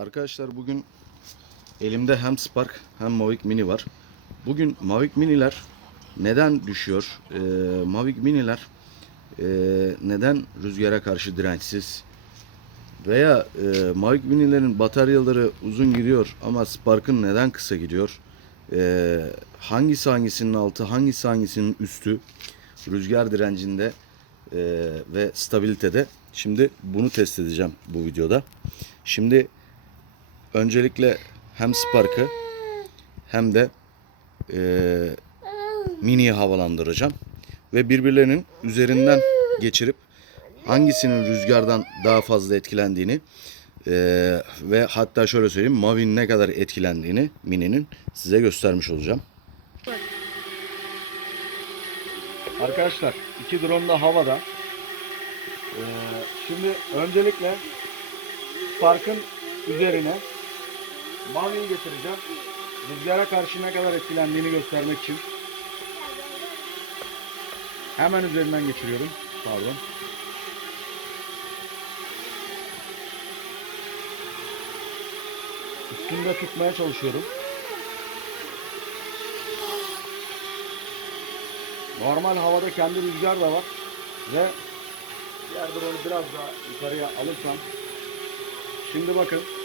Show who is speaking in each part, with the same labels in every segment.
Speaker 1: Arkadaşlar bugün elimde hem Spark hem Mavic Mini var. Bugün Mavic Mini'ler neden düşüyor? Ee, Mavic Mini'ler e, neden rüzgara karşı dirençsiz? Veya e, Mavic Mini'lerin bataryaları uzun gidiyor ama Spark'ın neden kısa gidiyor? Ee, hangisi hangisinin altı, hangisi hangisinin üstü? Rüzgar direncinde e, ve stabilitede. Şimdi bunu test edeceğim bu videoda. Şimdi öncelikle hem Spark'ı hem de e, Mini'yi havalandıracağım. Ve birbirlerinin üzerinden geçirip hangisinin rüzgardan daha fazla etkilendiğini e, ve hatta şöyle söyleyeyim Mavi'nin ne kadar etkilendiğini Mini'nin size göstermiş olacağım. Arkadaşlar iki drone da havada. Ee, şimdi öncelikle Spark'ın üzerine Mavi'yi getireceğim. Rüzgara karşı ne kadar etkilendiğini göstermek için. Hemen üzerinden geçiriyorum. Pardon. Üstünde tutmaya çalışıyorum. Normal havada kendi rüzgar da var. Ve diğer drone'u biraz daha yukarıya alırsam. Şimdi bakın.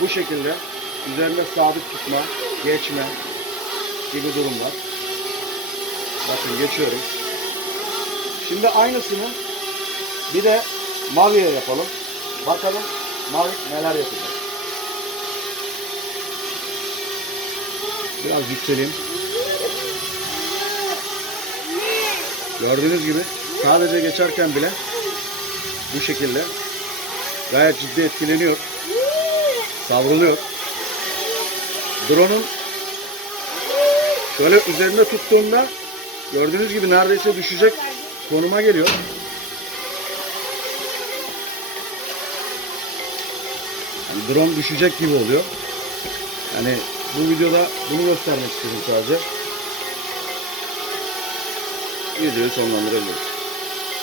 Speaker 1: Bu şekilde üzerinde sabit tutma, geçme gibi durumlar. Bakın geçiyorum. Şimdi aynısını bir de Mavi'ye yapalım. Bakalım Mavi neler yapacak. Biraz yükseleyim. Gördüğünüz gibi sadece geçerken bile bu şekilde gayet ciddi etkileniyor. Savruluyor. Drone'un şöyle üzerinde tuttuğumda gördüğünüz gibi neredeyse düşecek konuma geliyor. Yani drone düşecek gibi oluyor. Yani bu videoda bunu göstermek istedim sadece. Videoyu sonlandırabiliriz.